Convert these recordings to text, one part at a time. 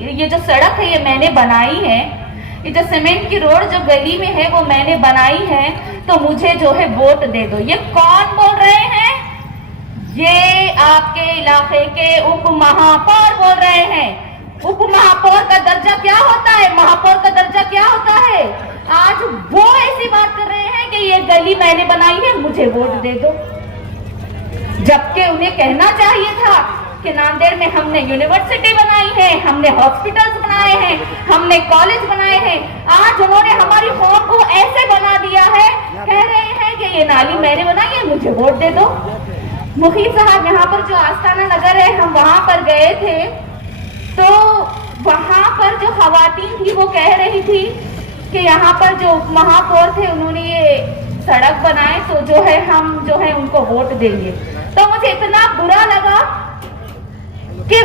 ये जो सड़क है ये मैंने बनाई है, ये जो सीमेंट की रोड जो गली में है वो मैंने बनाई है, तो मुझे जो है वोट दे दो। ये कौन बोल रहे हैं? ये आपके इलाके के उप महापौर बोल रहे हैं। उप महापौर का दर्जा क्या होता है, महापौर का दर्जा क्या होता है? आज वो ऐसी बात कर रहे हैं कि ये गली मैंने बनाई है, मुझे वोट दे दो। जबकि उन्हें कहना चाहिए था कि नांदेड़ में हमने यूनिवर्सिटी बनाई है, हमने हॉस्पिटल्स बनाए हैं, हमने कॉलेज बनाए हैं। आज उन्होंने हमारी कौम को ऐसे बना दिया है, कह रहे हैं कि ये नाली मैंने बनाई है, मुझे वोट दे दो। मुखी साहब, यहाँ पर जो आस्ताना नगर है, हम वहां पर गए थे, तो वहां पर जो खवातीन थी वो कह रही थी कि यहाँ पर जो महापौर थे उन्होंने ये सड़क बनाए, तो जो है हम जो है उनको वोट देंगे। तो मुझे इतना बुरा लगा कि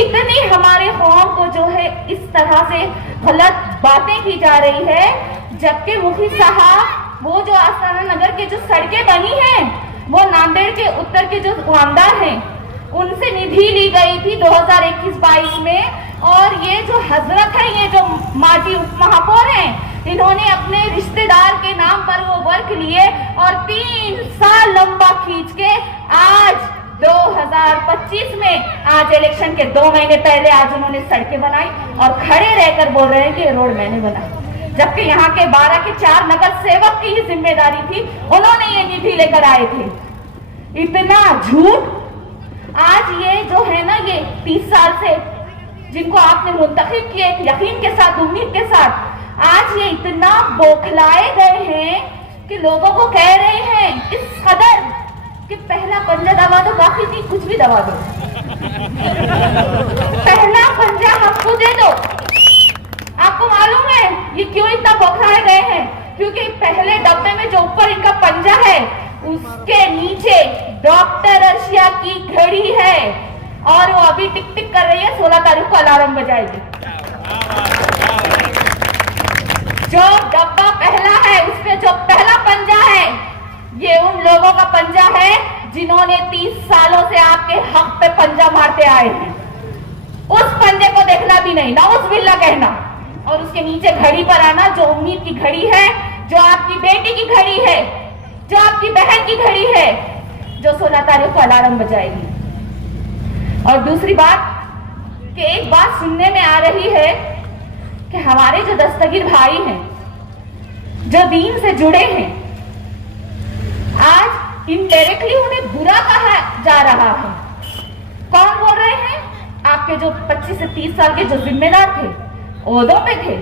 इतनी हमारे कौम को जो है इस तरह से गलत बातें की जा रही है, जबकि मुखी साहब वो जो आस्ताना नगर के जो सड़कें बनी हैं वो नांदेड़ के उत्तर के जो दुकानदार हैं उनसे निधि ली गई थी 2021-22 में, और ये जो हजरत है, ये जो माजी उप महापौर हैं, इन्होंने अपने रिश्तेदार के नाम पर वो वर्क लिए और 3 साल लंबा खींच के आज 2025 में, आज इलेक्शन के 2 महीने पहले आज उन्होंने सड़कें बनाई और खड़े रहकर बोल रहे हैं कि रोड मैंने बनाई, जबकि यहाँ के 12 के 4 नगर सेवक की ही जिम्मेदारी थी, उन्होंने ये निधि लेकर आए थे। इतना झूठ। आज ये जो है ना, ये 30 साल से जिनको आपने मुंतखब किए यकीन के साथ, उम्मीद के साथ, आज ये इतना बौखलाए गए हैं कि लोगों को कह रहे हैं इस कदर कि पहला पंजा दबा दो, बाकी नहीं कुछ भी दबा दो, पहला पंजा हमको दे दो। आपको मालूम है ये क्यों इतना बौखलाए गए हैं? क्योंकि पहले डब्बे में जो ऊपर इनका पंजा है उसके नीचे डॉक्टर अर्शिया की घड़ी है और वो अभी टिक टिक कर रही है, 16 तारीख को अलार्म बजाएगी। जो डब्बा पहला है उसमें जो पहला पंजा है ये उन लोगों का पंजा है जिन्होंने 30 सालों से आपके हक पे पंजा मारते आए हैं। उस पंजे को देखना भी नहीं, ना उस बिल्ला कहना, और उसके नीचे घड़ी पर आना, जो उम्मीद की घड़ी है, जो आपकी बेटी की घड़ी है, जो आपकी बहन की घड़ी है, जो 16 तारीख को अलार्म बजाएगी। और दूसरी बात कि एक बात सुनने में आ रही है कि हमारे जो दस्तगीर भाई हैं, जो दीन से जुड़े हैं, आज इनडायरेक्टली उन्हें बुरा कहा जा रहा है। कौन बोल रहे हैं? आपके जो 25 से 30 साल के जो जिम्मेदार थे, ओहदों पे थे,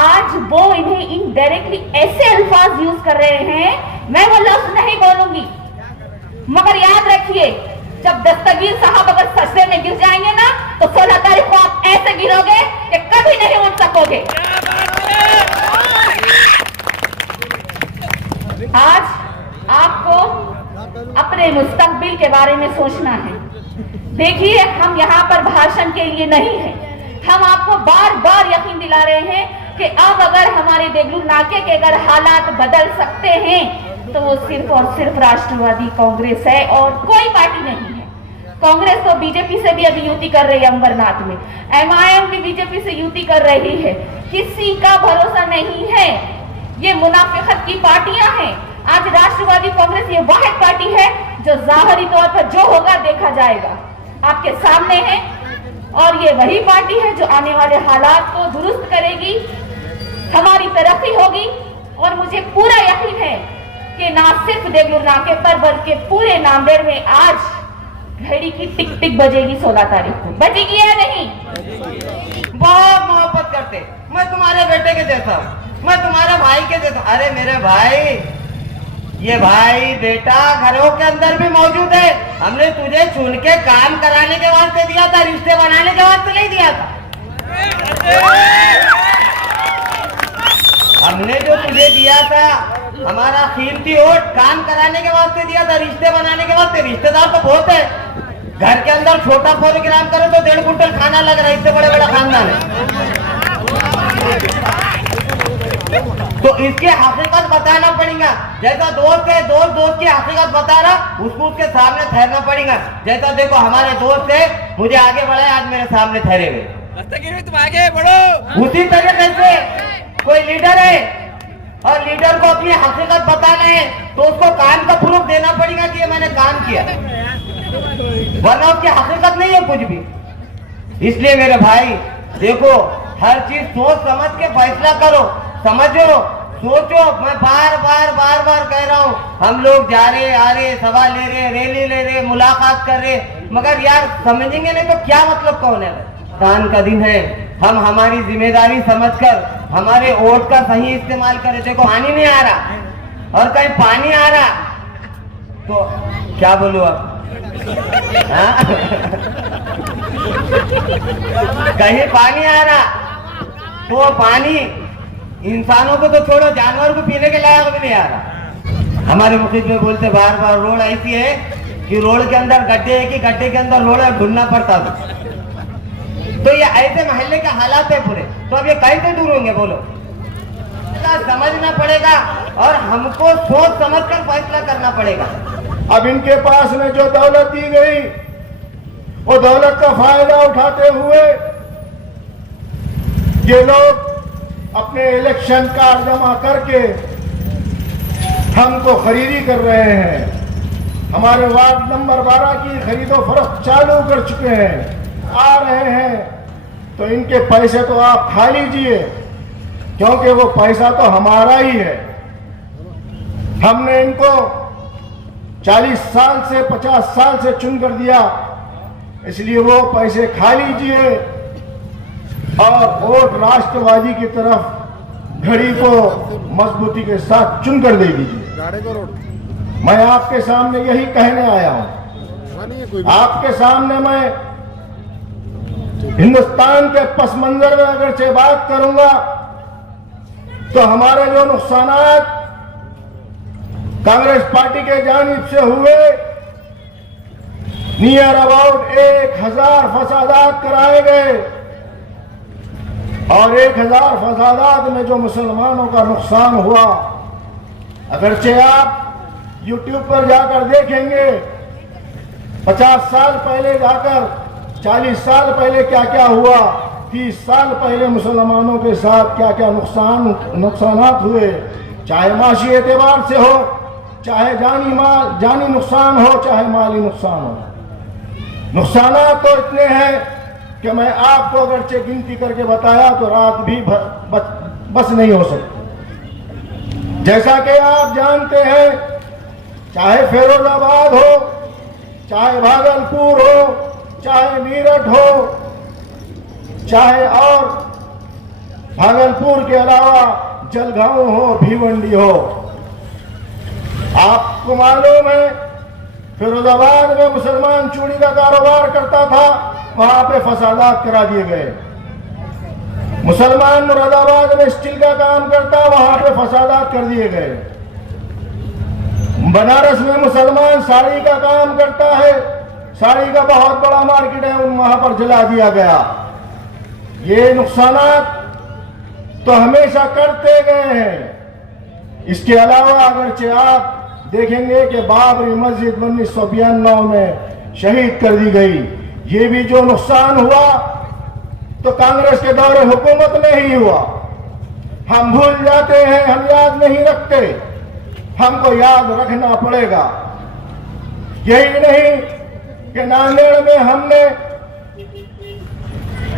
आज वो इन्हें इनडायरेक्टली ऐसे अल्फाज यूज कर रहे हैं, मैं वो लफ्ज नहीं बोलूंगी, मगर याद रखिए जब दस्तगीर साहब अगर सजदे में गिर जाएंगे ना तो 16 तारीख को आप ऐसे गिरोगे कि कभी नहीं उठ सकोगे। आज आपको अपने मुस्तकबिल के बारे में सोचना है। देखिए, हम यहाँ पर भाषण के लिए नहीं है, हम आपको बार बार यकीन दिला रहे हैं कि अब अगर हमारे देगलूर नाके के अगर हालात बदल सकते हैं तो वो सिर्फ और सिर्फ राष्ट्रवादी कांग्रेस है और कोई पार्टी नहीं है। कांग्रेस तो बीजेपी से भी अभी युति कर रही है अंबरनाथ में, MIM भी बीजेपी से युति कर रही है, किसी का भरोसा नहीं है। ये मुनाफिकत की पार्टियां हैं। आज राष्ट्रवादी कांग्रेस ये वाहिद पार्टी है जो जाहिरी तौर पर जो होगा देखा जाएगा, आपके सामने है, और ये वही पार्टी है जो आने वाले हालात को दुरुस्त करेगी, हमारी तरक्की होगी। और मुझे पूरा यकीन है कि ना सिर्फ देगलूर नाके पर बल्कि पूरे नांदेड़ में आज घड़ी की टिक टिक बजेगी 16 तारीख को। बजेगी या नहीं? बहुत मोहब्बत करते, मैं तुम्हारे बेटे के जैसा हूँ, मैं तुम्हारे भाई के जैसा। अरे मेरे भाई, ये भाई बेटा घरों के अंदर भी मौजूद है। हमने तुझे चुन के काम कराने के वास्ते दिया था, रिश्ते बनाने के वास्ते नहीं दिया था। हमने जो तुझे दिया था हमारा कीमती वोट काम कराने के वास्ते दिया था, रिश्ते बनाने के वास्ते। रिश्तेदार तो बहुत है, घर के अंदर छोटा प्रोग्राम करो तो 1.5 कुंटल खाना लग रहा है, इतने बड़े बड़े खानदान है। तो इसकी हकीकत बताना पड़ेगा। जैसा दोस्त है, दोस्त की हकीकत बता रहा, उसको उसके सामने ठहरना पड़ेगा। जैसा देखो हमारे दोस्त है, मुझे आगे बढ़ाए, आज मेरे सामने ठहरे हुए। दस्तगीर में तुम आगे बढ़ो। उसी तरीके से कोई लीडर है और लीडर को अपनी हकीकत बताना है तो उसको काम का प्रूफ देना पड़ेगा कि ये मैंने काम किया, वरना उसकी हकीकत नहीं है कुछ भी। इसलिए मेरे भाई देखो, हर चीज सोच समझ के फैसला करो, समझो, सोचो। मैं बार बार कह रहा हूँ, हम लोग जा रहे आ रहे, सभा ले रहे, रैली ले रहे, मुलाकात कर रहे, मगर यार समझेंगे नहीं तो क्या मतलब कौन है। दान का दिन है, हम हमारी जिम्मेदारी समझकर हमारे वोट का सही इस्तेमाल करें। देखो पानी नहीं आ रहा और कहीं पानी आ रहा तो क्या बोलूं अब, हाँ? कहीं पानी आ रहा तो पानी इंसानों को तो छोड़ो, जानवर को पीने के लायक भी नहीं आ रहा। हमारे मुखिज में बोलते बार बार, रोड ऐसी है कि रोड के अंदर गड्ढे है कि गड्ढे के अंदर रोड है, ढूंढना पड़ता था। तो ये ऐसे मोहल्ले के हालात है पूरे, तो अब ये कैसे दूर होंगे बोलो। समझना पड़ेगा और हमको सोच समझ कर फैसला करना पड़ेगा। अब इनके पास में जो दौलत दी गई, वो दौलत का फायदा उठाते हुए ये लोग अपने इलेक्शन कार्ड जमा करके हमको खरीदी कर रहे हैं। हमारे वार्ड नंबर 12 की खरीदो फरोख्त चालू कर चुके हैं, आ रहे हैं। तो इनके पैसे तो आप खा लीजिए, क्योंकि वो पैसा तो हमारा ही है। हमने इनको 40 साल से 50 साल से चुन कर दिया, इसलिए वो पैसे खा लीजिए और वोट राष्ट्रवादी की तरफ घड़ी को मजबूती के साथ चुन कर दे दीजिए। मैं आपके सामने यही कहने आया हूं। आपके सामने मैं हिंदुस्तान के पस मंजर में अगर से बात करूंगा तो हमारे जो नुकसानात कांग्रेस पार्टी के जानिब से हुए, नियर अबाउट 1000 फसादात कराए गए और 1000 फसादात में जो मुसलमानों का नुकसान हुआ, अगरचे आप YouTube पर जाकर देखेंगे 50 साल पहले जाकर 40 साल पहले क्या क्या हुआ, 30 साल पहले मुसलमानों के साथ क्या क्या नुकसानात हुए, चाहे माशी एतबार से हो, चाहे जानी नुकसान हो, चाहे माली नुकसान हो। नुकसानात तो इतने हैं कि मैं आपको अगरचे गिनती करके बताया तो रात भी बस नहीं हो सकती। जैसा कि आप जानते हैं, चाहे फिरोजाबाद हो, चाहे भागलपुर हो, चाहे मीरठ हो, चाहे और भागलपुर के अलावा जलगांव हो, भिवंडी हो, आपको मालूम है फिरोजाबाद में मुसलमान चूड़ी का कारोबार करता था, वहां पे फसादात करा दिए गए। मुसलमान मुरादाबाद में स्टील का काम करता, वहां पे फसादात कर दिए गए। बनारस में मुसलमान साड़ी का काम करता है, साड़ी का बहुत बड़ा मार्केट है, वहां पर जला दिया गया। ये नुकसानात तो हमेशा करते गए हैं। इसके अलावा अगरचे आप देखेंगे कि बाबरी मस्जिद 1992 में शहीद कर दी गई, ये भी जो नुकसान हुआ तो कांग्रेस के दौरे हुकूमत में ही हुआ। हम भूल जाते हैं, हम याद नहीं रखते, हमको याद रखना पड़ेगा। यही नहीं कि नांदेड़ में हमने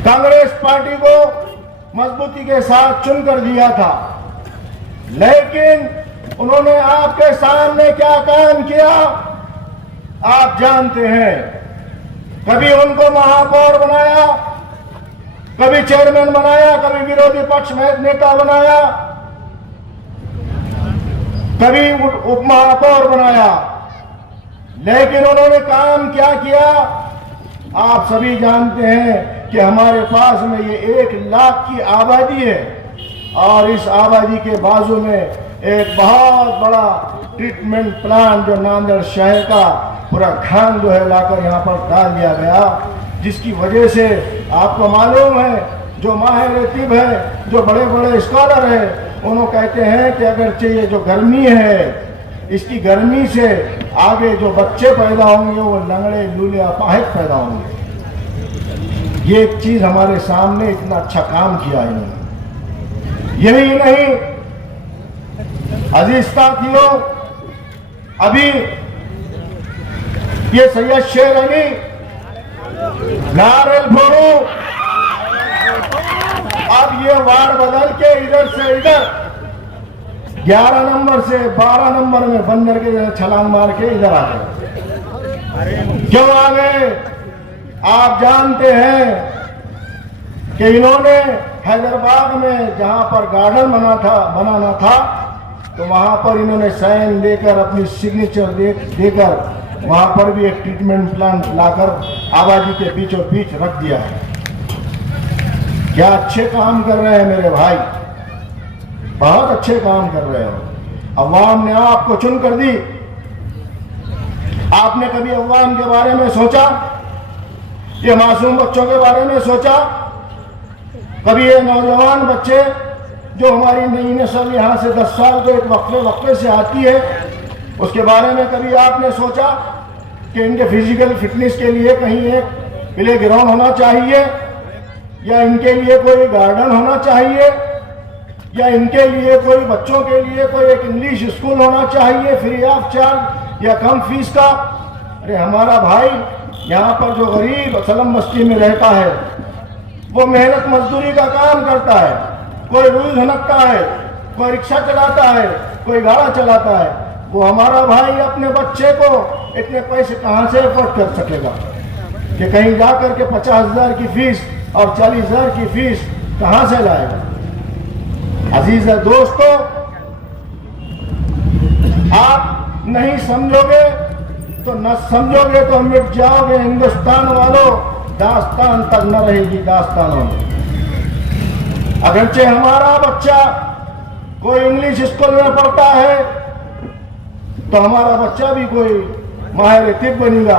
कांग्रेस पार्टी को मजबूती के साथ चुन कर दिया था, लेकिन उन्होंने आपके सामने क्या काम किया आप जानते हैं। कभी उनको महापौर बनाया, कभी चेयरमैन बनाया, कभी विरोधी पक्ष में नेता बनाया, कभी उप महापौर बनाया, लेकिन उन्होंने काम क्या किया आप सभी जानते हैं कि हमारे पास में ये 1 लाख की आबादी है और इस आबादी के बाजू में एक बहुत बड़ा ट्रीटमेंट प्लांट जो नांदेड़ शहर का पूरा खान जो है लाकर यहाँ पर डाल दिया गया, जिसकी वजह से आपको मालूम है जो माहिर तिब है, जो बड़े बड़े स्कॉलर है, उन्होंने कहते हैं कि अगर चाहिए जो गर्मी है, इसकी गर्मी से आगे जो बच्चे पैदा होंगे वो लंगड़े लूले अपाहिज पैदा होंगे। ये एक चीज हमारे सामने इतना अच्छा काम किया इन्होंने। यही नहीं अजीज साथियों, अभी ये सैयद शेर अली नारेल फोड़ो, अब ये वार्ड बदल के इधर से इधर 11 नंबर से 12 नंबर में बंदर के छलांग मार के इधर आ गए। क्यों आ गए? आप जानते हैं कि इन्होंने हैदराबाद में जहां पर गार्डन बनाना था तो वहां पर इन्होंने साइन देकर अपनी सिग्नेचर देकर वहां पर भी एक ट्रीटमेंट प्लांट लाकर आबादी के बीचों बीच रख दिया है। क्या अच्छे काम कर रहे हैं मेरे भाई, बहुत अच्छे काम कर रहे हो। अवाम ने आपको चुन कर दी। आपने कभी अवाम के बारे में सोचा? ये मासूम बच्चों के बारे में सोचा? कभी ये नौजवान बच्चे जो हमारी नई नस्ल यहाँ से 10 साल तो एक वक्फे से आती है, उसके बारे में कभी आपने सोचा कि इनके फिजिकल फिटनेस के लिए कहीं एक प्ले ग्राउंड होना चाहिए, या इनके लिए कोई गार्डन होना चाहिए, या इनके लिए कोई बच्चों के लिए कोई एक इंग्लिश स्कूल होना चाहिए फ्री ऑफ चार्ज या कम फीस का? अरे हमारा भाई यहाँ पर जो गरीब सलम बस्ती में रहता है वो मेहनत मजदूरी का काम करता है, कोई रोज हनकता है, कोई रिक्शा चलाता है, कोई गाड़ा चलाता है। वो हमारा भाई अपने बच्चे को इतने पैसे कहाँ से अफोर्ड कर सकेगा कि कहीं जाकर के 50,000 की फीस और 40,000 की फीस कहाँ से लाएगा? अजीज दोस्तों, आप नहीं समझोगे तो न समझोगे तो मिट जाओगे। हिंदुस्तान वालों, दास्तान तक न रहेगी दास्तानों में। अगरचे हमारा बच्चा कोई इंग्लिश स्कूल में पढ़ता है तो हमारा बच्चा भी कोई माहिर तिब बनेगा,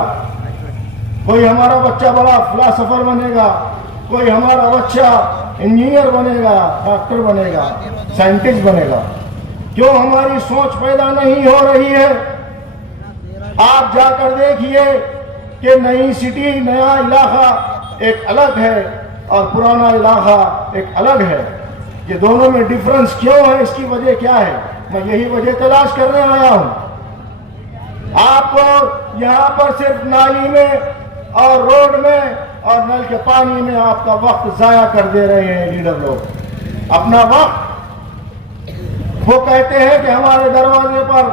कोई हमारा बच्चा बड़ा फिलासफर बनेगा, कोई हमारा बच्चा इंजीनियर बनेगा, डॉक्टर बनेगा, साइंटिस्ट बनेगा। क्यों हमारी सोच पैदा नहीं हो रही है? आप जाकर देखिए कि नई सिटी, नया इलाका एक अलग है और पुराना इलाका एक अलग है। ये दोनों में डिफरेंस क्यों है? इसकी वजह क्या है? मैं यही वजह तलाश करने आया हूं। आपको यहाँ पर सिर्फ नाली में और रोड में और नल के पानी में आपका वक्त जाया कर दे रहे हैं लीडर लोग अपना वक्त। वो कहते हैं कि हमारे दरवाजे पर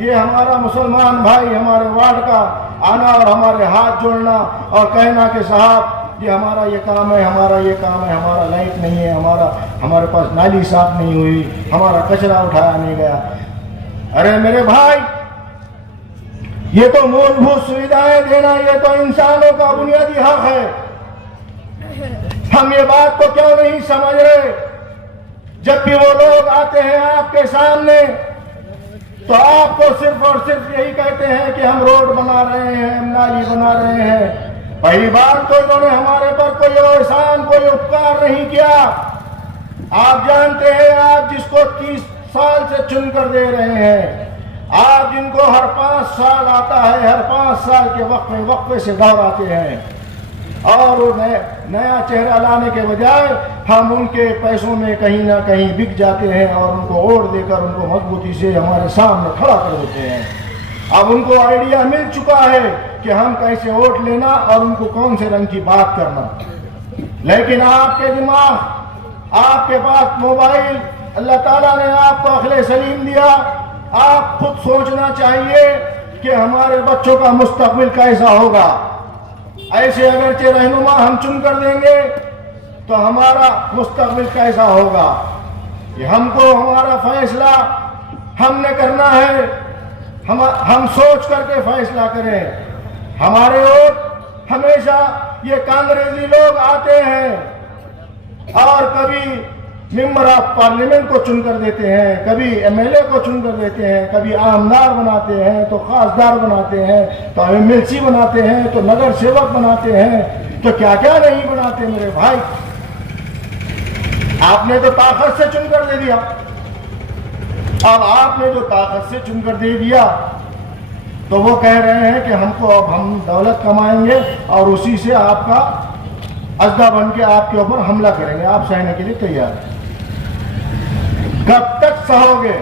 ये हमारा मुसलमान भाई हमारे वार्ड का आना और हमारे हाथ जोड़ना और कहना कि साहब ये हमारा ये काम है, हमारा ये काम है, हमारा लाइट नहीं है, हमारे पास नाली साफ नहीं हुई, हमारा कचरा उठाया नहीं गया। अरे मेरे भाई, ये तो मूलभूत सुविधाएं देना, ये तो इंसानों का बुनियादी हक है। हम ये बात को क्यों नहीं समझ रहे? जब भी वो लोग आते हैं आपके सामने तो आपको सिर्फ और सिर्फ यही कहते हैं कि हम रोड बना रहे हैं, हम नाली बना रहे हैं। पहली बात तो इन्होंने हमारे पर कोई एहसान, कोई उपकार नहीं किया। आप जानते हैं, आप जिसको 30 साल से चुन कर दे रहे हैं, आप जिनको हर 5 साल आता है, हर 5 साल के वक्फे से दौर आते हैं, और वो नया चेहरा लाने के बजाय हम उनके पैसों में कहीं ना कहीं बिक जाते हैं और उनको वोट देकर उनको मजबूती से हमारे सामने खड़ा कर देते हैं। अब उनको आइडिया मिल चुका है कि हम कैसे वोट लेना और उनको कौन से रंग की बात करना। लेकिन आपके दिमाग, आपके पास मोबाइल अल्लाह ताला ने आपको अक्ल सलीम दिया। आप खुद सोचना चाहिए कि हमारे बच्चों का मुस्तकबिल कैसा होगा। ऐसे अगरचे रहनुमा हम चुन कर देंगे तो हमारा मुस्तकबिल कैसा होगा, ये हमको हमारा फैसला हमने करना है। हम सोच करके फैसला करें। हमारे वोट हमेशा ये कांग्रेसी लोग आते हैं और कभी मेंबर ऑफ पार्लियामेंट को चुन कर देते हैं, कभी एमएलए को चुन कर देते हैं, कभी आमदार बनाते हैं तो खासदार बनाते हैं, तो एमएलसी बनाते हैं, तो नगर सेवक बनाते हैं, तो क्या क्या नहीं बनाते मेरे भाई। आपने तो ताकत से चुन कर दे दिया। अब आपने जो ताकत से चुन कर दे दिया तो वो कह रहे हैं कि हमको अब हम दौलत कमाएंगे और उसी से आपका अजदा बन के आपके ऊपर हमला करेंगे, आप सहने के लिए तैयार हैं। कब तक सहोगे?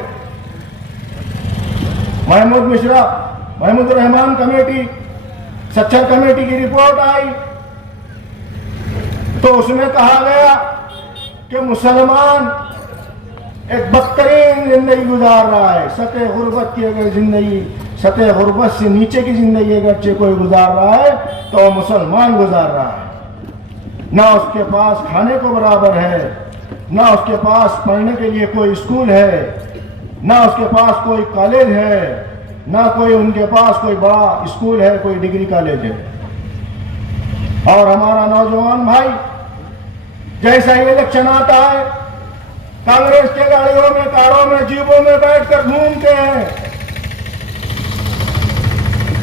महमूद रहमान कमेटी, सच्चर कमेटी की रिपोर्ट आई तो उसमें कहा गया कि मुसलमान एक बदतरीन जिंदगी गुजार रहा है। सतह गुर्बत की अगर जिंदगी, सतह गुर्बत से नीचे की जिंदगी अगर कोई गुजार रहा है तो वो मुसलमान गुजार रहा है। ना उसके पास खाने को बराबर है, ना उसके पास पढ़ने के लिए कोई स्कूल है, ना उसके पास कोई कॉलेज है, ना कोई उनके पास कोई बड़ा स्कूल है, कोई डिग्री कॉलेज है। और हमारा नौजवान भाई जैसा ही इलेक्शन आता है कांग्रेस के गाड़ियों में, कारों में, जीपों में बैठकर घूमते हैं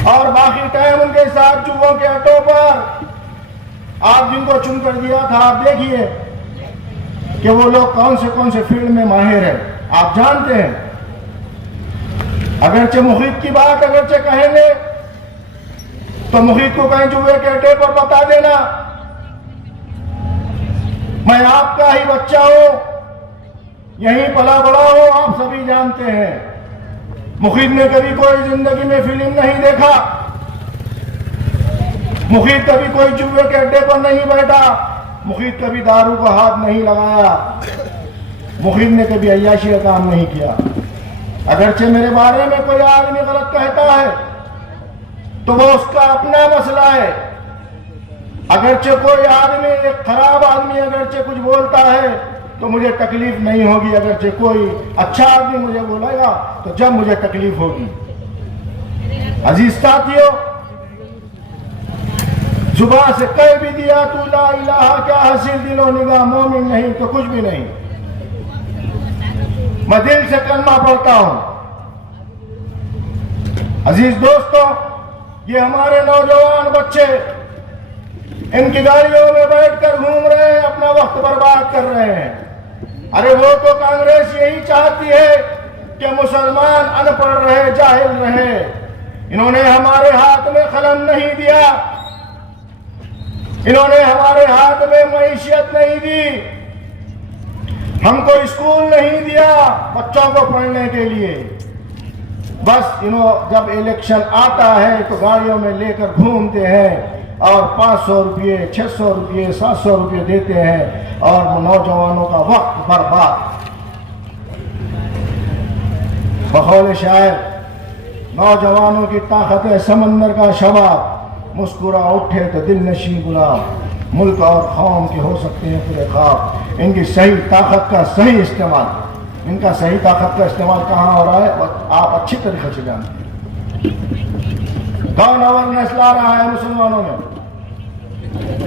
और बाकी टाइम उनके साथ जुओं के अड्डों पर। आप जिनको चुनकर दिया था, आप देखिए कि वो लोग कौन से फील्ड में माहिर है, आप जानते हैं। अगरचे मुहित की बात अगरचे कहेंगे तो मुहित को कहीं जुए के अड्डे पर बता देना। मैं आपका ही बच्चा हूं, यहीं पला बड़ा हूं, आप सभी जानते हैं। मुहित ने कभी कोई जिंदगी में फिल्म नहीं देखा, मुहित कभी कोई जुए के अड्डे पर नहीं बैठा, मुहित कभी दारू को हाथ नहीं लगाया, मुहित ने कभी अय्याशी का काम नहीं किया। अगरचे मेरे बारे में कोई आदमी गलत कहता है तो वो उसका अपना मसला है। अगरचे कोई आदमी, एक खराब आदमी अगरचे कुछ बोलता है तो मुझे तकलीफ नहीं होगी, अगरचे कोई अच्छा आदमी मुझे बोलेगा तो जब मुझे तकलीफ होगी। अजीज साथियों, जुबान से कह भी दिया तू ला इलाहा, क्या हासिल दिलो निगाह, मोमिन नहीं तो कुछ भी नहीं। मैं दिल से कलमा पढ़ता हूं। अजीज दोस्तों, ये हमारे नौजवान बच्चे इनकी गाड़ियों में बैठकर घूम रहे हैं, अपना वक्त बर्बाद कर रहे हैं। अरे वो तो कांग्रेस यही चाहती है कि मुसलमान अनपढ़ रहे, जाहिल रहे। इन्होंने हमारे हाथ में कलम नहीं दिया, इन्होंने हमारे हाथ में मईशियत नहीं दी, हमको स्कूल नहीं दिया बच्चों को पढ़ने के लिए। बस जब इलेक्शन आता है तो गाड़ियों में लेकर घूमते हैं और 500 रुपये, 600 रुपये, 700 रुपये देते हैं और नौजवानों का वक्त बर्बाद। बकौल शायर, नौजवानों की ताकत है समंदर का शबाब, मुस्कुरा उठे तो दिल नशी गुलाब, मुल्क और कौम के हो सकते हैं पूरे ख्वाब। इनकी सही ताकत का सही इस्तेमाल, इनका सही ताकत का इस्तेमाल कहाँ हो रहा है आप अच्छी तरीके से जानते हैं। कौन अवेयरनेस ला रहा है मुसलमानों में?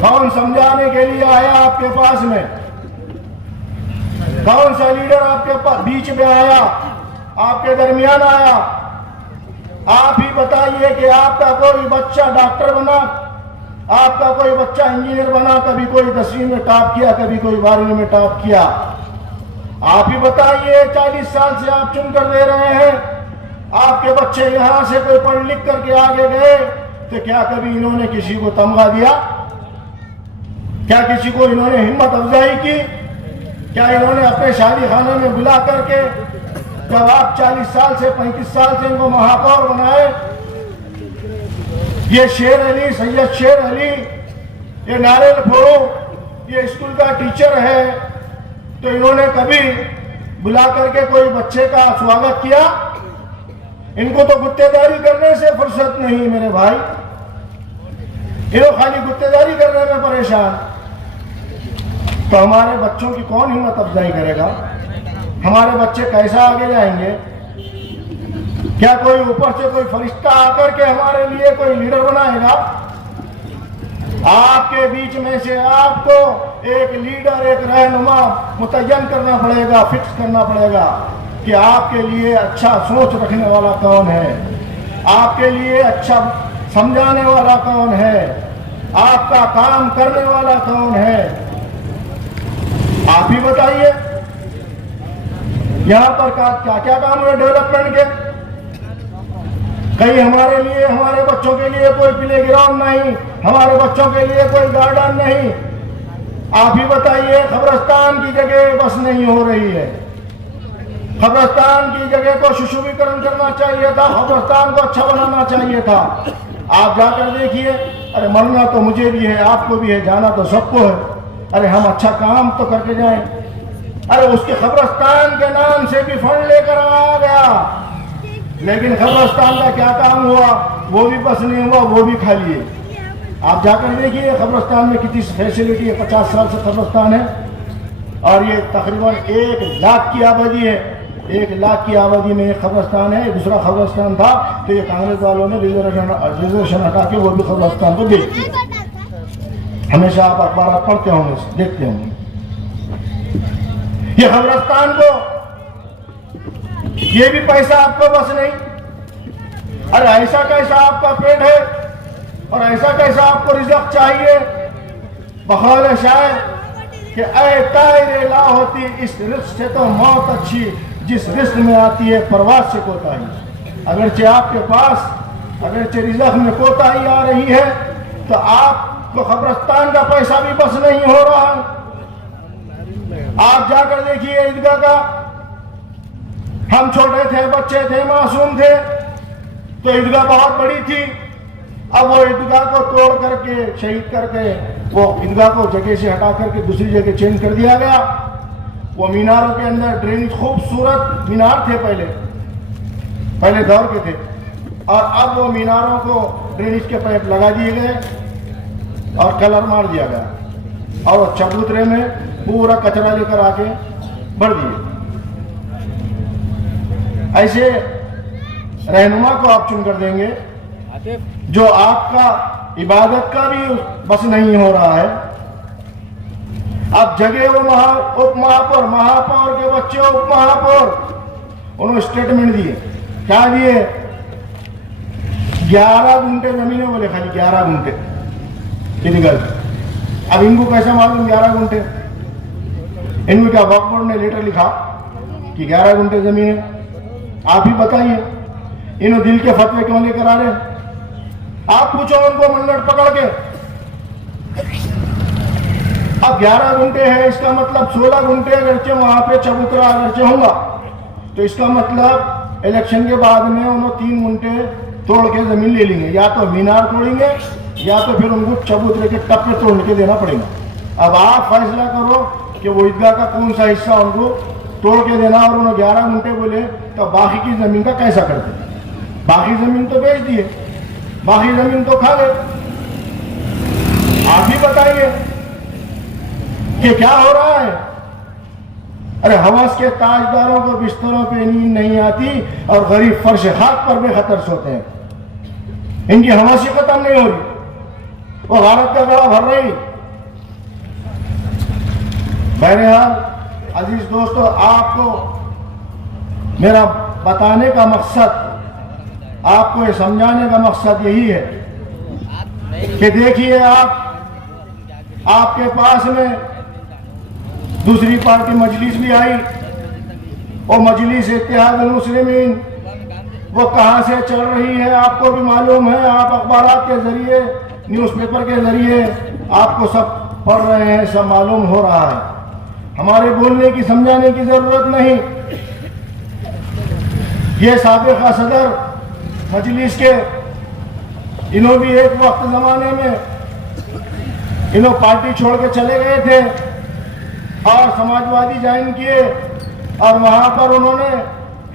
कौन समझाने के लिए आया आपके पास में? कौन सा लीडर आपके पास बीच में आया, आपके दरमियान आया? आप ही बताइए कि आपका कोई बच्चा डॉक्टर बना, आपका कोई बच्चा इंजीनियर बना, कभी कोई 10वीं में टॉप किया, कभी कोई 12वीं में टॉप किया? आप ही बताइए। 40 साल से आप चुनकर दे रहे हैं, आपके बच्चे यहां से कोई पढ़ लिख करके आगे गए तो क्या कभी इन्होंने किसी को तमगा दिया? क्या किसी को इन्होंने हिम्मत अफजाई की? क्या इन्होंने अपने शादी खाने में बुला करके, जब आप 40 साल से 35 साल से इनको महापौर बनाए, ये शेर अली, सैयद शेर अली, ये नारियल फोड़ो, ये स्कूल का टीचर है, तो इन्होंने कभी बुला करके कोई बच्चे का स्वागत किया? इनको तो गुत्तेदारी करने से फुर्सत नहीं मेरे भाई, ये खाली गुत्तेदारी करने में परेशान। तो हमारे बच्चों की कौन हिम्मत अफजाई करेगा? हमारे बच्चे कैसा आगे जाएंगे? क्या कोई ऊपर से कोई फरिश्ता आकर के हमारे लिए कोई लीडर बनाएगा? आपके बीच में से आपको एक लीडर, एक रहनुमा मुतय्यन करना पड़ेगा, फिक्स करना पड़ेगा कि आपके लिए अच्छा सोच रखने वाला कौन है, आपके लिए अच्छा समझाने वाला कौन है, आपका काम करने वाला कौन है, आप ही बताइए। यहाँ पर क्या क्या काम हुए डेवलपमेंट के? कहीं हमारे लिए, हमारे बच्चों के लिए कोई प्ले ग्राउंड नहीं, हमारे बच्चों के लिए कोई गार्डन नहीं, आप ही बताइए, कब्रिस्तान की जगह बस नहीं हो रही है। कब्रिस्तान की जगह को सुशोभीकरण करना चाहिए था, कब्रिस्तान को अच्छा बनाना चाहिए था। आप जाकर देखिए, अरे मरना तो मुझे भी है, आपको भी है, जाना तो सबको है। अरे हम अच्छा काम तो करके जाएं। अरे उसके कब्रिस्तान के नाम से भी फंड लेकर आ गया, लेकिन कब्रिस्तान का क्या काम हुआ, वो भी बस नहीं हुआ, वो भी खाली है। आप जाकर देखिए कब्रिस्तान में कितनी फैसिलिटी है। 50 साल से कब्रिस्तान है और ये तकरीबन 1 लाख की आबादी है। 1 लाख की आबादी में एक कब्रिस्तान है। दूसरा कब्रिस्ताne था तो ये कांग्रेस वालों ने रिजर्वेशन हटा के वो भी कब्रिस्तान को बेच दिया। हमेशा आप अखबार पढ़ते होंगे, देखते होंगे। ये कब्रिस्तान को ये भी पैसा आपको बस नहीं। अरे ऐसा कैसा आपका पेट है और ऐसा कैसा आपको रिज़्क़ चाहिए। बकौल शायर कि ऐ तायरे ला होती इस रिज़्क़ से तो मौत अच्छी, जिस रिज़्क़ में आती है परवाज़ से कोताही। अगरचे आपके पास अगरचे रिज़्क़ में कोताही आ रही है तो आपको कब्रिस्तान का पैसा भी बस नहीं हो रहा है। आप जाकर देखिए ईदगाह का, हम छोटे थे, बच्चे थे, मासूम थे तो ईदगाह बहुत बड़ी थी। अब वो ईदगाह को तोड़ करके, शहीद करके, वो ईदगाह को जगह से हटा करके दूसरी जगह चेंज कर दिया गया। वो मीनारों के अंदर ड्रेनेज, खूबसूरत मीनार थे पहले दौर के थे, और अब वो मीनारों को ड्रेनेज के पाइप लगा दिए गए और कलर मार दिया गया और चबूतरे में पूरा कचरा लेकर आके भर दिए। ऐसे रहनुमा को आप चुन कर देंगे जो आपका इबादत का भी बस नहीं हो रहा है। अब जगह वो उप महापौर, महापौर के बच्चे उप महापौर, उन्होंने स्टेटमेंट दिए। क्या दिए? 11 गुंठे जमीन है बोले, खाली 11 गुंठे। अब इनको कैसे मालूम 11 गुंठे? इनको क्या वक्फ बोर्ड ने लेटर लिखा कि 11 गुंठे जमीन है? आप ही बताइए, इन्होंने दिल के फतवे क्यों लेकर आ रहे? आप पूछो उनको मंडट पकड़ के। अब 11 गुंठे है, इसका मतलब 16 गुंठे अगरचे वहां पे चबूतरा अगरचे होगा, तो इसका मतलब इलेक्शन के बाद में उन्होंने 3 गुंठे तोड़ के जमीन ले लेंगे। या तो मीनार तोड़ेंगे या तो फिर उनको चबूतरे के टप्पे तोड़ के देना पड़ेगा। अब आप फैसला करो कि वो ईदगाह का कौन सा हिस्सा उनको तोड़ के देना, और उन्होंने 11 गुंठे बोले तो बाकी की जमीन का कैसा करते? बाकी जमीन तो बेच दिए, बाकी जमीन तो खा गए। आप ही बताइए कि क्या हो रहा है। अरे हवस के ताजदारों को बिस्तरों पे नींद नहीं आती और गरीब फर्श खाक पर बेखतर सोते हैं। इनकी हवस ही खत्म नहीं हो रही, वो भारत का गला भर रही। बहरहाल अजीज दोस्तों, आपको मेरा बताने का मकसद, आपको ये समझाने का मकसद यही है कि देखिए आपके पास में दूसरी पार्टी मजलिस भी आई, और मजलिस इत्तेहादुल मुस्लिमीन वो कहाँ से चल रही है आपको भी मालूम है। आप अखबारात के जरिए, न्यूज़पेपर के जरिए आपको सब पढ़ रहे हैं, सब मालूम हो रहा है। हमारे बोलने की, समझाने की जरूरत नहीं। ये साबिक़ा सदर मजलिस के, इन्हों भी एक वक्त जमाने में इन्हों पार्टी छोड़ के चले गए थे और समाजवादी ज्वाइन किए, और वहां पर उन्होंने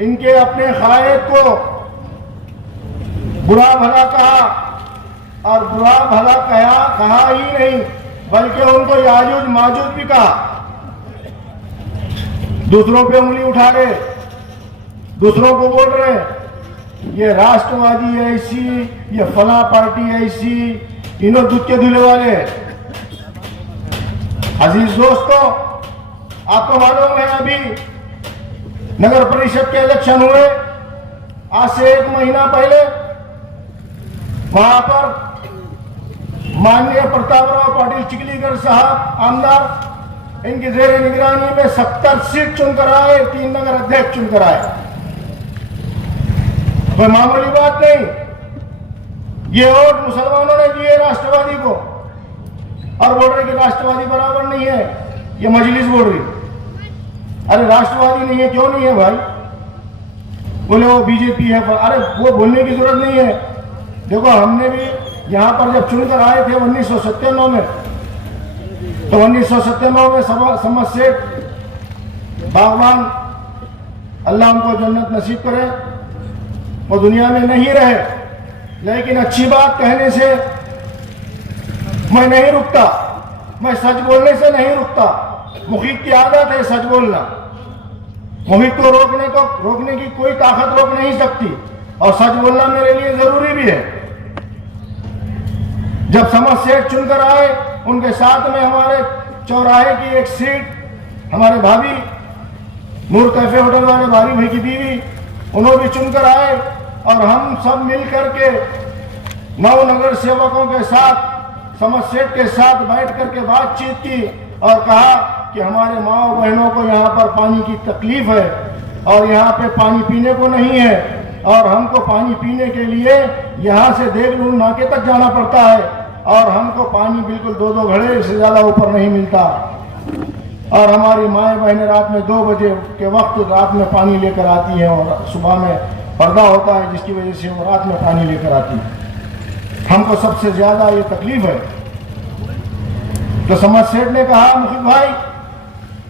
इनके अपने कायद को बुरा भला कहा, और बुरा भला कहा ही नहीं बल्कि उनको याजूज माजूज भी कहा। दूसरों पे उंगली उठा रहे, दूसरों को बोल रहे ये राष्ट्रवादी ऐसी, ये फला पार्टी ऐसी, इन्हों दूध के धुले वाले। अजीज दोस्तों, आपको मालूम है अभी नगर परिषद के इलेक्शन हुए, आज से 1 महीना पहले वहां पर माननीय प्रतापराव पाटिल चिखलीकर साहब आमदार, इनकी जेर निगरानी में 70 सीट चुनकर आए, 3 नगर अध्यक्ष चुनकर आए। कोई मामूली बात नहीं। ये वोट मुसलमानों ने दिए राष्ट्रवादी को, और बोल रहे कि राष्ट्रवादी बराबर नहीं है, ये मजलिस बोल रही। अरे राष्ट्रवादी नहीं है, क्यों नहीं है भाई? बोले वो बीजेपी है। अरे वो बोलने की जरूरत नहीं है। देखो हमने भी यहाँ पर जब चुनकर आए थे 1997 में, तो 1997 में समझ सेठ बागवान, अल्लाह उनको जन्नत नसीब करे, वो दुनिया में नहीं रहे, लेकिन अच्छी बात कहने से मैं नहीं रुकता, मैं सच बोलने से नहीं रुकता। मुखीद की आदत है सच बोलना। मुखीद को रोकने की कोई ताकत रोक नहीं सकती, और सच बोलना मेरे लिए जरूरी भी है। जब समझ सेठ चुनकर आए, उनके साथ में हमारे चौराहे की एक सीट हमारे भाभी नूर कैफे होटल वाले भारी भाई की बीवी, उन्होंने भी चुनकर आए, और हम सब मिल करके 9 नगर सेवकों के साथ समझ सेठ के साथ बैठ करके बातचीत की और कहा कि हमारे माँ बहनों को यहाँ पर पानी की तकलीफ है, और यहाँ पे पानी पीने को नहीं है, और हमको पानी पीने के लिए यहाँ से देवलून नाके तक जाना पड़ता है, और हमको पानी बिल्कुल 2-2 घड़े से ज़्यादा ऊपर नहीं मिलता, और हमारी माएँ बहनें रात में 2 बजे के वक्त रात में पानी लेकर आती हैं, और सुबह में पर्दा होता है जिसकी वजह से वो रात में पानी लेकर आती है। हमको सबसे ज़्यादा ये तकलीफ है। तो समझ सेठ ने कहा मुखिद भाई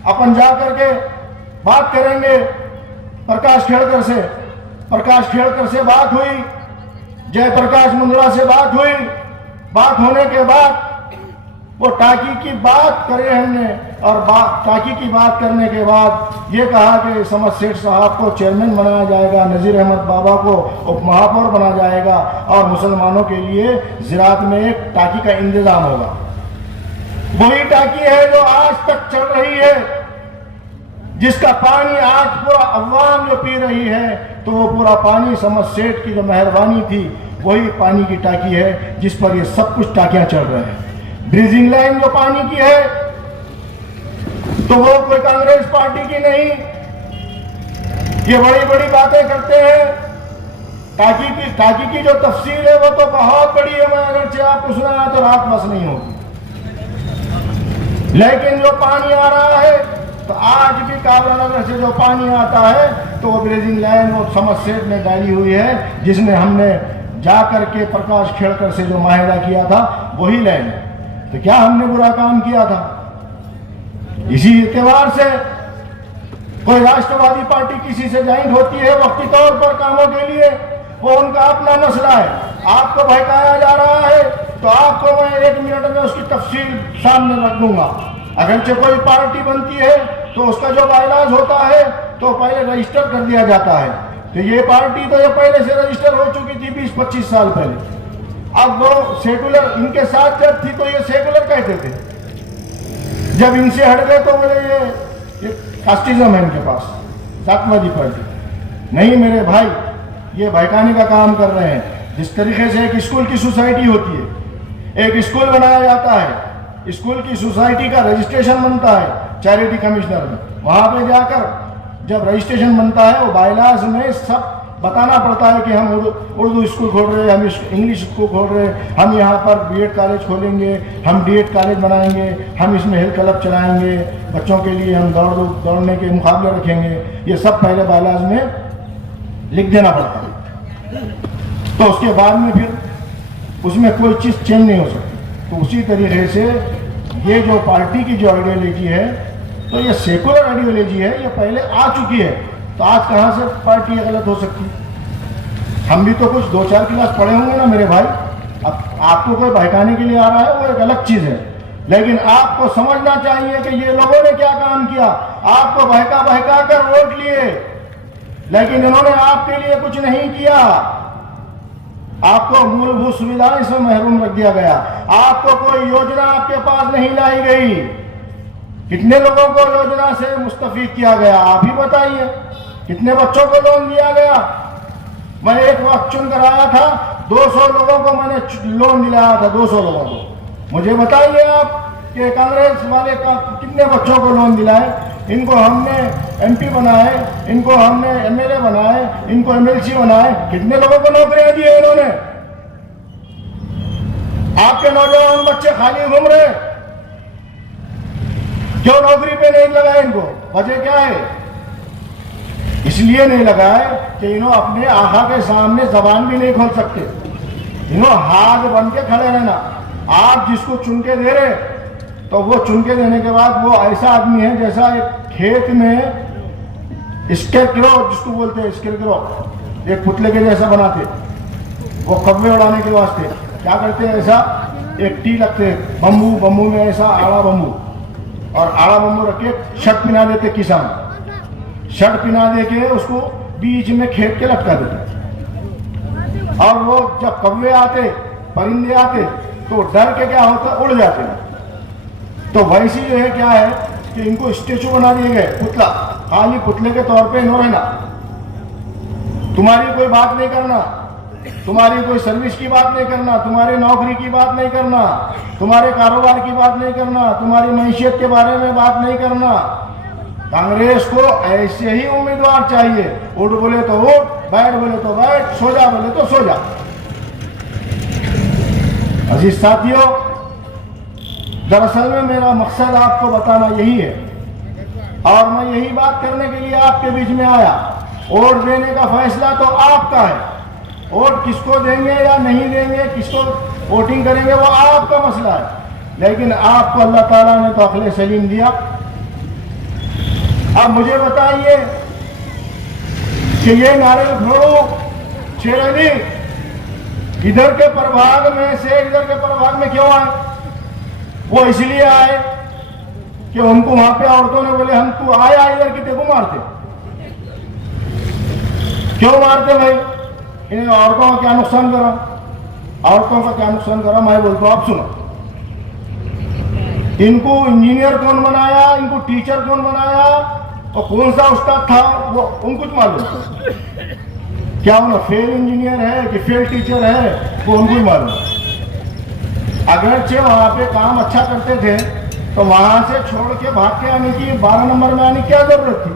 अपन जा करके बात करेंगे प्रकाश खेड़कर से। प्रकाश खेड़कर से बात हुई, जयप्रकाश मुंदड़ा से बात हुई। बात होने के बाद वो टाकी की बात करे हमने, और टाकी की बात करने के बाद ये कहा कि समझ सेठ साहब को चेयरमैन बनाया जाएगा, नज़ीर अहमद बाबा को उप महापौर बना जाएगा, और मुसलमानों के लिए ज़राअत में एक टाकी का इंतजाम होगा। वही टाकी है जो आज तक चल रही है, जिसका पानी आज पूरा अवाम जो पी रही है, तो वो पूरा पानी समझ सेठ की जो मेहरबानी थी वही पानी की टाकी है, जिस पर ये सब कुछ टाकियां चल रहे हैं। ब्रीजिंग लाइन जो पानी की है, तो वो कोई कांग्रेस पार्टी की नहीं। ये बड़ी बड़ी बातें करते हैं। टाकी की जो तफसीर है वो तो बहुत बड़ी है, मैं अगर आपको सुना तो रात बस नहीं होगी। लेकिन जो पानी आ रहा है, तो आज भी काबरा नगर से जो पानी आता है, तो वो ब्रीजिंग लाइन वो समझ सेठ ने डाली हुई है, जिसने हमने जा करके प्रकाश खेड़कर से जो माहिदा किया था वही लाइन है। तो क्या हमने बुरा काम किया था? इसी एतबार से कोई राष्ट्रवादी पार्टी किसी से ज्वाइंट होती है वक्ती तौर पर कामों के लिए, वो उनका अपना मसला है। आपको बहकाया जा रहा है तो आपको मैं 1 मिनट में उसकी तफसील सामने रख दूंगा। अगरचे कोई पार्टी बनती है तो उसका जो बायलाज होता है तो पहले रजिस्टर कर दिया जाता है। तो ये पार्टी तो ये पहले से रजिस्टर हो चुकी थी 20-25 साल पहले। अब वो सेकुलर इनके साथ जब थी तो ये सेकुलर कहते थे, जब इनसे हट गए तो बोले ये कास्टिज्म है इनके पास, सातवादी पार्टी। नहीं मेरे भाई, ये बहकाने का काम कर रहे हैं। जिस तरीके से एक स्कूल की सोसाइटी होती है, एक स्कूल बनाया जाता है, स्कूल की सोसाइटी का रजिस्ट्रेशन बनता है चैरिटी कमिश्नर में, वहाँ पे जाकर जब रजिस्ट्रेशन बनता है वो बायलाज में सब बताना पड़ता है कि हम उर्दू स्कूल खोल रहे हैं, हम इंग्लिश स्कूल खोल रहे हैं, हम यहाँ पर बीएड कॉलेज खोलेंगे, हम डीएड कॉलेज बनाएंगे, हम इसमें हेल्थ क्लब चलाएंगे, बच्चों के लिए हम दौड़ने के मुकाबले रखेंगे। ये सब पहले बायलाज में लिख देना पड़ता है, तो उसके बाद में फिर उसमें कोई चीज़ चेंज नहीं हो सकती। तो उसी तरीके से ये जो पार्टी की जो आइडियोलॉजी है, तो ये सेकुलर आइडियोलॉजी है, ये पहले आ चुकी है। तो आज कहाँ से पार्टी गलत हो सकती? हम भी तो कुछ 2-4 क्लास पढ़े होंगे ना मेरे भाई। अब आपको कोई बहकाने के लिए आ रहा है वो एक अलग चीज़ है, लेकिन आपको समझना चाहिए कि ये लोगों ने क्या काम किया। आपको बहका कर वोट लिए, लेकिन इन्होंने आपके लिए कुछ नहीं किया। आपको मूलभूत सुविधाएं से महरूम रख दिया गया। आपको कोई योजना आपके पास नहीं लाई गई। कितने लोगों को योजना से मुस्तफीद किया गया आप ही बताइए। कितने बच्चों को लोन दिया गया? मैं एक वक्त चुन कर आया था, 200 लोगों को मैंने लोन दिलाया था, 200 लोगों को। मुझे बताइए आप कि कांग्रेस वाले का कितने बच्चों को लोन दिलाए? इनको हमने एमपी बनाए, इनको हमने एमएलए बनाए, इनको एमएलसी बनाए, कितने लोगों को नौकरियां दी है इन्होंने? आपके नौजवान बच्चे खाली घूम रहे, क्यों नौकरी पे नहीं लगाए इनको? वजह क्या है? इसलिए नहीं लगाए कि इन्हों अपने आका के सामने जबान भी नहीं खोल सकते। इन्हों हाथ बन के खड़े रहना। आप जिसको चुन के दे रहे तो वो चुन के देने के बाद वो ऐसा आदमी है जैसा एक खेत में स्केरक्रो, जिसको बोलते हैं स्केरक्रो, एक पुतले के जैसा बनाते, वो कब्बे उड़ाने के वास्ते क्या करते हैं, ऐसा एक टी लगते बम्बू, बम्बू में ऐसा आड़ा बम्बू, और आड़ा बम्बू रख के शर्ट पिना देते किसान, शर्ट पिना दे के उसको बीच में खेत के लटका देते, और वो जब कौवे आते, परिंदे आते तो डर के क्या होता, उड़ जाते हैं। तो वैसी जो है क्या है कि इनको स्टेचू बना दिए गए, पुतला, खाली पुतले के तौर पे इन्हों रहना, तुम्हारी कोई बात नहीं करना, तुम्हारी कोई सर्विस की बात नहीं करना, तुम्हारी नौकरी की बात नहीं करना, तुम्हारे कारोबार की बात नहीं करना, तुम्हारी मैशियत के बारे में बात नहीं करना। कांग्रेस को ऐसे ही उम्मीदवार चाहिए, उठ बोले तो उठ, बैठ बोले तो बैठ, सो जा बोले तो सो जा। अजीज साथियों, दरअसल में मेरा मकसद आपको बताना यही है, और मैं यही बात करने के लिए आपके बीच में आया। वोट देने का फैसला तो आपका है, वोट किसको देंगे या नहीं देंगे, किसको वोटिंग करेंगे, वो आपका मसला है, लेकिन आपको अल्लाह ताला ने तो अक्ल सलीम दिया। अब मुझे बताइए कि ये नारियल फोड़ो शेर अली इधर के प्रभाग में से इधर के प्रभाग में क्यों आए? वो इसलिए आए कि उनको वहां पे औरतों ने बोले हम तू आया इधर की देखो मारते। क्यों मारते भाई? इन औरतों का क्या नुकसान करा? औरतों का क्या नुकसान करा मैं बोलता हूं, आप सुनो। इनको इंजीनियर कौन बनाया, इनको टीचर कौन बनाया, और कौन सा उस्ताद था वो उनको कुछ मालूम? क्या उन्हें फेल इंजीनियर है कि फेल टीचर है वो उनको ही मालूम। अगरचे वहां पे काम अच्छा करते थे तो वहां से छोड़ के भाग के आने की, 12 नंबर में आने की क्या जरूरत थी?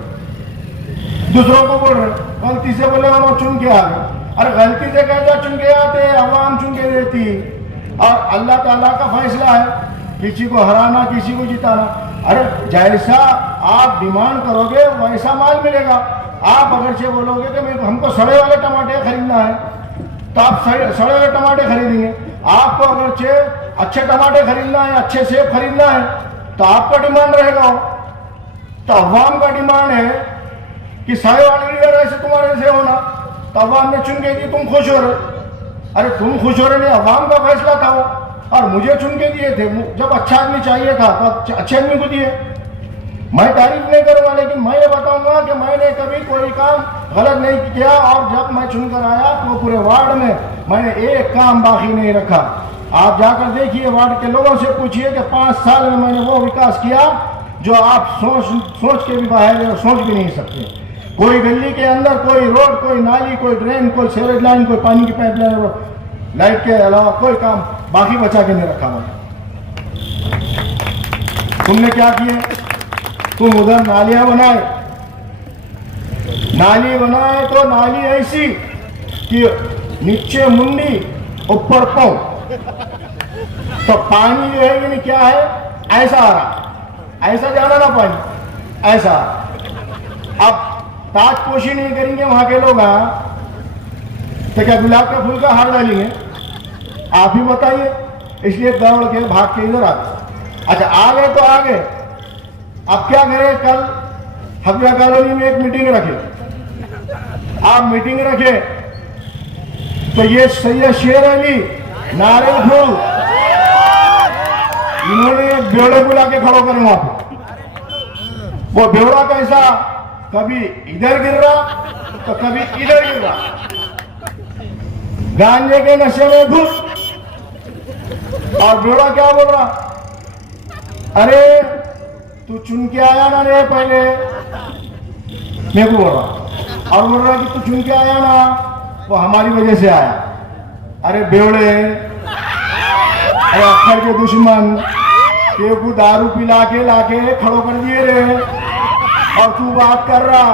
दूसरों को बोल रहे गलती से बोले वो चुन के आ गए। अरे गलती से कैसा चुन के आते, अवाम चुन के देती, और अल्लाह ताला का फैसला है किसी को हराना किसी को जिताना। अरे जैसा आप डिमांड करोगे वैसा माल मिलेगा। आप अगर से बोलोगे कि मैं हमको सड़े वाले टमाटर खरीदना है तो आप सड़े हुए टमाटर खरीदेंगे। आपको अगर से अच्छे टमाटर खरीदना है, अच्छे सेब खरीदना है तो आपका डिमांड रहेगा। तो अवाम का डिमांड है कि सड़े वाले लीडर ऐसे तुम्हारे से होना, तो अवाम ने चुन के दी, तुम खुश हो रहे। अरे तुम खुश हो रहे नहीं, अवाम का फैसला था वो, और मुझे चुन के दिए थे। जब अच्छा आदमी चाहिए था तो अच्छे आदमी को दिए। मैं तारीफ नहीं करूंगा, लेकिन मैं ये बताऊंगा कि मैंने कभी कोई काम गलत नहीं किया, और जब मैं चुनकर आया तो पूरे वार्ड में मैंने एक काम बाकी नहीं रखा। आप जाकर देखिए, वार्ड के लोगों से पूछिए कि 5 साल में मैंने वो विकास किया जो आप सोच के भी बाहर सोच भी नहीं सकते। कोई गली के अंदर कोई रोड, कोई नाली, कोई ड्रेन, कोई सीवरेज लाइन, कोई पानी की पाइपलाइन, लाइट के अलावा कोई काम बाकी बचा के नहीं रखा मैंने। तुमने क्या किया? तुम उधर नालियां बनाए, नाली बनाए तो नाली ऐसी कि नीचे मुंडी ऊपर पांव, तो पानी जो है यानी क्या है, ऐसा आ रहा, ऐसा जाना ना पानी, ऐसा। अब ताजपोशी नहीं करेंगे वहां के लोग, तो क्या गुलाब का फूल का हार डालेंगे? आप ही बताइए। इसलिए दौड़ के भाग के इधर आते। अच्छा आ गए तो आ गए, अब क्या करें? कल हबिया कॉलोनी में एक मीटिंग रखे। आप मीटिंग रखे तो ये सैयद शेर अली नारियल फूल इन्होंने एक बेवड़े बुला के खड़ो करे वहां पे। वो बेवड़ा कैसा, कभी इधर गिर रहा तो कभी इधर गिर रहा, गांजे के नशे में घुस। और बेवड़ा क्या बोल रहा, अरे तू चुन के आया ना रे पहले, मेरे को बोल रहा, और बोल रहा कि तू चुन के आया ना, वो हमारी वजह से आया। अरे बेवड़े, अरे अक्सर के दुश्मन, को दारू पिला के लाके खड़ो कर दिए रे, और तू बात कर रहा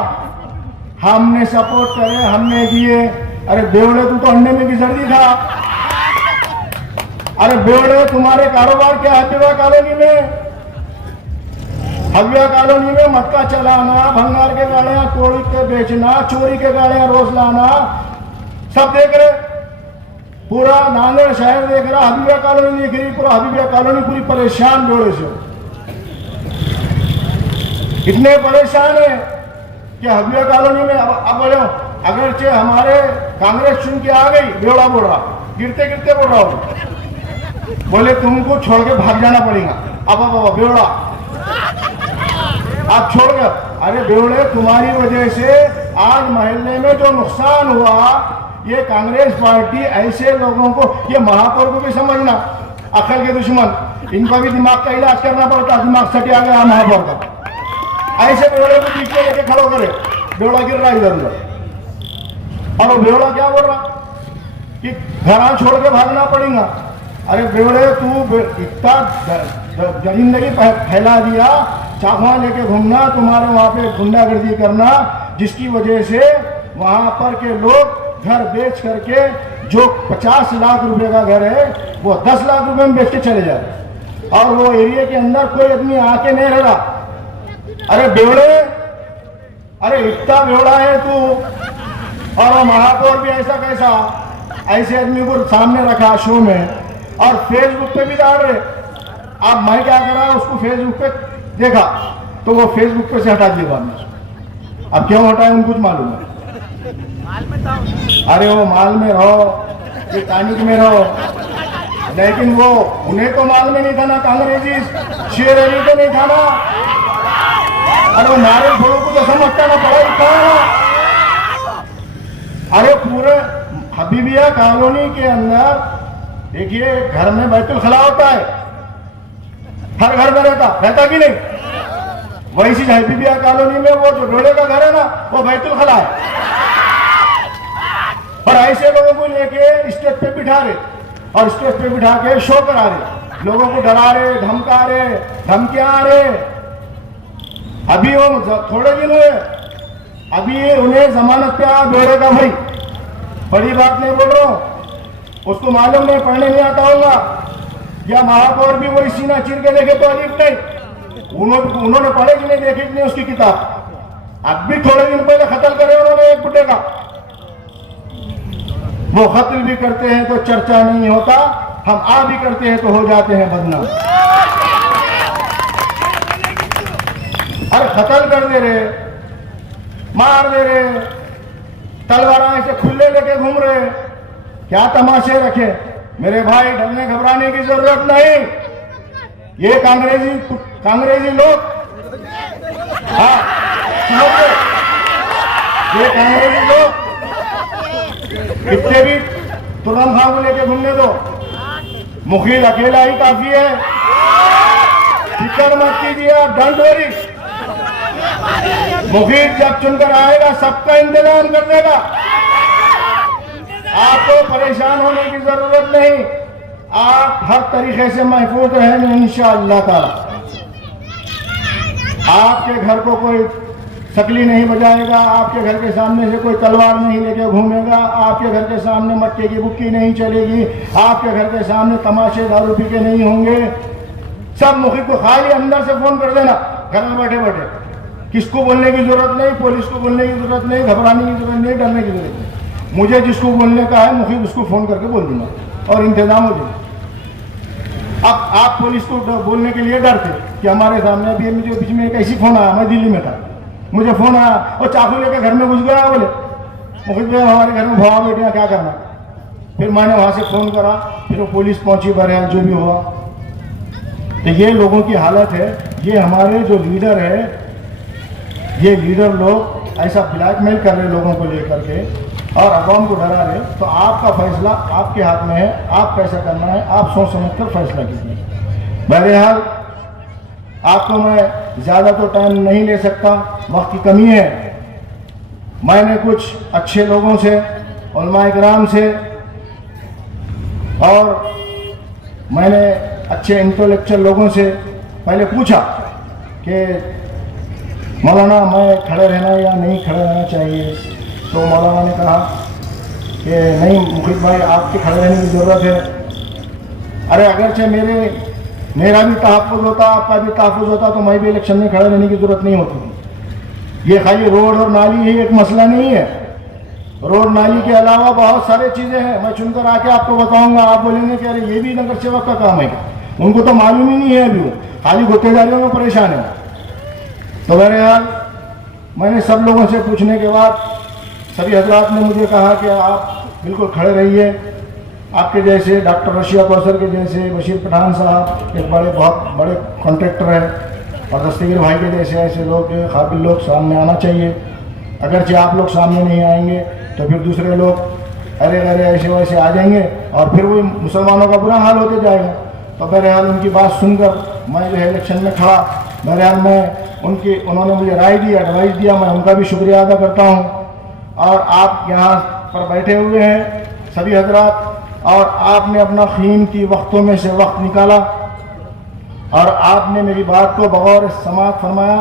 हमने सपोर्ट करे, हमने दिए। अरे बेवड़े, तू तो अंडे में घिसड़ दी था। अरे बेवड़े, तुम्हारे कारोबार क्या है हबिया कॉलोनी में? हबिया कॉलोनी में मटका चलाना, भंगार के गाड़ियां तोड़ के बेचना, चोरी के गाड़ियां रोज लाना, सब देख रहे। पूरा नांदेड़ शहर देख रहा, हबिया कॉलोनी देख रही, पूरा हबिया कॉलोनी पूरी परेशान जोड़े से, इतने परेशान है कि हबिया कॉलोनी में अब बोलो अगरचे हमारे कांग्रेस चुन के आ गई, बेवड़ा बोल रहा, गिरते गिरते बोल रहा हूं, बोले तुमको छोड़ के भाग जाना पड़ेगा। अब बेवड़ा आप छोड़ गए। अरे बेवड़े, तुम्हारी वजह से आज मोहल्ले में जो नुकसान हुआ, ये कांग्रेस पार्टी ऐसे लोगों को, ये महापौर को भी समझना, अकल के दुश्मन, इनका भी दिमाग का इलाज करना पड़ता, दिमाग सटिया गया महापौर का। ऐसे बेवड़े को पीछे लेके खड़ो करे, बेवड़ा गिर रहा इधर उधर, और वो बेवड़ा क्या बोल रहा कि घर छोड़ के भागना पड़ेगा। अरे बेवड़े, तू इतना जिंदगी फैला दिया, चाकू लेके घूमना, तुम्हारे वहां पे गुंडागर्दी करना, जिसकी वजह से वहां पर के लोग घर बेच करके, जो 50 लाख रुपए का घर है वो 10 लाख रुपए में बेच के चले जाते, और वो एरिया के अंदर कोई आदमी आके नहीं रह रहा। अरे बेवड़े, अरे इतना बेवड़ा है तू, और वो महापौर भी ऐसा कैसा, ऐसे आदमी को सामने रखा शो में, और फेसबुक पे भी डाल रहे। अब मैं क्या करा, उसको फेसबुक पे देखा तो वो फेसबुक पे से हटा दिया बाद में। अब क्यों हटाया उनको कुछ मालूम है। अरे वो माल में रहो कि टानिक में रहो, लेकिन वो उन्हें तो माल में नहीं था ना, कांग्रेसी शेर अली को नहीं था ना। अरे वो नारियल फोड़ों को तो समझता ना, पढ़ाई कहा। अरे पूरे हबीबिया कॉलोनी के अंदर देखिए, घर में बैतुल खला होता है, हर घर में रहता कि नहीं। वैसी हबीबिया कॉलोनी में वो जो डोले का घर है ना, वो बैतुल खला है। और ऐसे लोगों को लेके स्टेज पे बिठा रहे, और स्टेज पे बिठा के शो करा रहे, लोगों को डरा रहे, धमका रहे, धमकियां आ रहे। अभी वो थोड़े दिन हुए, अभी उन्हें जमानत पे आ बेड़े का भाई, बड़ी बात नहीं बोल रहा हूं, उसको मालूम नहीं, पढ़ने नहीं आता होगा, या महापौर भी वही सीना चीर के देखे तो अलीफ नहीं, उन्होंने पढ़े कि नहीं, देखी कि नहीं उसकी किताब। अब भी थोड़े दिन पहले कत्ल करे उन्होंने एक बुड्ढे का, वो कत्ल भी करते हैं तो चर्चा नहीं होता, हम आ भी करते हैं तो हो जाते हैं बदनाम। अरे कत्ल कर दे रहे, मार दे रहे, तलवार ऐसे खुले लेके घूम रहे, क्या तमाशे रखे। मेरे भाई, डरने घबराने की जरूरत नहीं। ये कांग्रेसी लोग, हाँ ये कांग्रेसी लोग कितने भी तुरंत खां को लेके घूमने दो, मुखिल अकेला ही काफी है। फिक्र मत कीजिए आप, डोंट वरी। मुखिल जब चुनकर आएगा सबका इंतजाम कर देगा, आपको परेशान होने की जरूरत नहीं। आप हर तरीके से महफूज रहेंगे इंशाअल्लाह ताला। आपके घर को कोई शकली नहीं बजाएगा, आपके घर के सामने से कोई तलवार नहीं लेके घूमेगा, आपके घर के सामने मटके की बुक्की नहीं चलेगी, आपके घर के सामने तमाशे दारू पी के नहीं होंगे। सब मुखिब को खाली अंदर से फोन कर देना, घर में बैठे बैठे, किसको बोलने की जरूरत नहीं, पुलिस को बोलने की जरूरत नहीं, घबराने की जरूरत नहीं, डरने की जरूरत नहीं। मुझे जिसको बोलने का है मुखिब उसको फोन करके बोल दूंगा और इंतजाम हो जाए। अब आप पुलिस को बोलने के लिए डरते कि हमारे सामने, अभी मुझे बीच में एक ऐसी फोन आया, मैं दिल्ली में था, मुझे फोन आया और चाकू लेकर घर में घुस गया, बोले मुखिब भाई हमारे घर में भवा बेटियां क्या करना। फिर मैंने वहां से फोन करा, फिर वो पुलिस पहुंची, बहरहाल जो भी हुआ। तो ये लोगों की हालत है। ये हमारे जो लीडर है, ये लीडर लोग ऐसा ब्लैकमेल कर रहे लोगों को लेकर के और अवाम को डरा रहे। तो आपका फैसला आपके हाथ में है, आप कैसा करना है आप सोच समझ कर फैसला कीजिए। बहरहाल आपको मैं ज़्यादा तो टाइम नहीं ले सकता, वक्त की कमी है। मैंने कुछ अच्छे लोगों से, उलमा इकराम से, और मैंने अच्छे इंटेलेक्चुअल लोगों से पहले पूछा कि मौलाना मैं खड़े रहना या नहीं खड़े रहना चाहिए। तो मौलाना ने कहा कि नहीं मुखिब भाई आपके खड़े रहने की ज़रूरत है। अरे अगरचे मेरे मेरा भी तहफ़्फ़ुज़ होता, आपका भी तहफ़्फ़ुज़ होता तो मैं भी इलेक्शन में खड़े रहने की ज़रूरत नहीं होती थी। ये खाली रोड और नाली ही एक मसला नहीं है, रोड नाली के अलावा बहुत सारे चीज़ें हैं। मैं चुनकर आके आपको बताऊंगा, आप बोलेंगे कि अरे ये भी नगर सेवक का काम है क्या? उनको तो मालूम ही नहीं है अभी, वो खाली गुत्तेदारियों में परेशान है। तो बहरहाल मैंने सब लोगों से पूछने के बाद सभी हजरात ने मुझे कहा कि आप बिल्कुल खड़े रहिए। आपके जैसे डॉक्टर रशिया कौसर के जैसे बशीर पठान साहब एक बहुत बड़े कॉन्ट्रैक्टर हैं, और दस्तगीर भाई के जैसे ऐसे लोग काबिल लोग सामने आना चाहिए। अगरचे आप लोग सामने नहीं आएंगे तो फिर दूसरे लोग अरे अरे ऐसे वैसे आ जाएंगे और फिर वो मुसलमानों का बुरा हाल होते जाएगा। तो बहरहाल उनकी बात सुनकर मैं जो है इलेक्शन में खड़ा। बहरहाल मैं उन्होंने मुझे राय दी, एडवाइस दिया, मैं उनका भी शुक्रिया अदा करता हूँ। और आप यहाँ पर बैठे हुए हैं सभी हजरात, और आपने अपना कीमती वक्तों में से वक्त निकाला और आपने मेरी बात को बगौर समाअत फरमाया।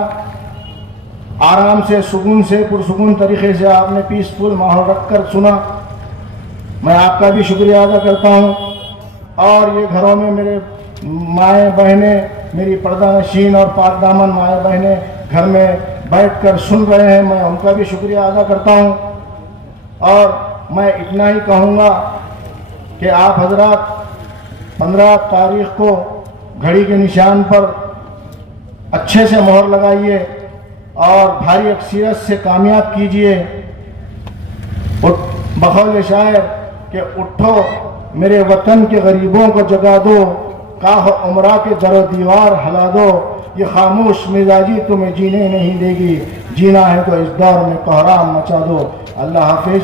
आराम से, सुकून से, पुरसुकून तरीके से आपने पीसफुल माहौल रखकर सुना। मैं आपका भी शुक्रिया अदा करता हूँ। और ये घरों में मेरे माएँ बहनें, मेरी पर्दा नशीन और पाक दामन माएँ बहनें घर में बैठकर सुन रहे हैं, मैं उनका भी शुक्रिया अदा करता हूँ। और मैं इतना ही कहूँगा कि आप हजरात 15 तारीख को घड़ी के निशान पर अच्छे से मोहर लगाइए और भारी अक्सरियत से कामयाब कीजिए। बकौल शायर कि उठो मेरे वतन के गरीबों को जगा दो, काह उमरा के दरो दीवार हला दो, ये खामोश मिजाजी तुम्हें जीने नहीं देगी, जीना है तो इस दौर में कोहराम मचा दो। अल्लाह हाफिज़।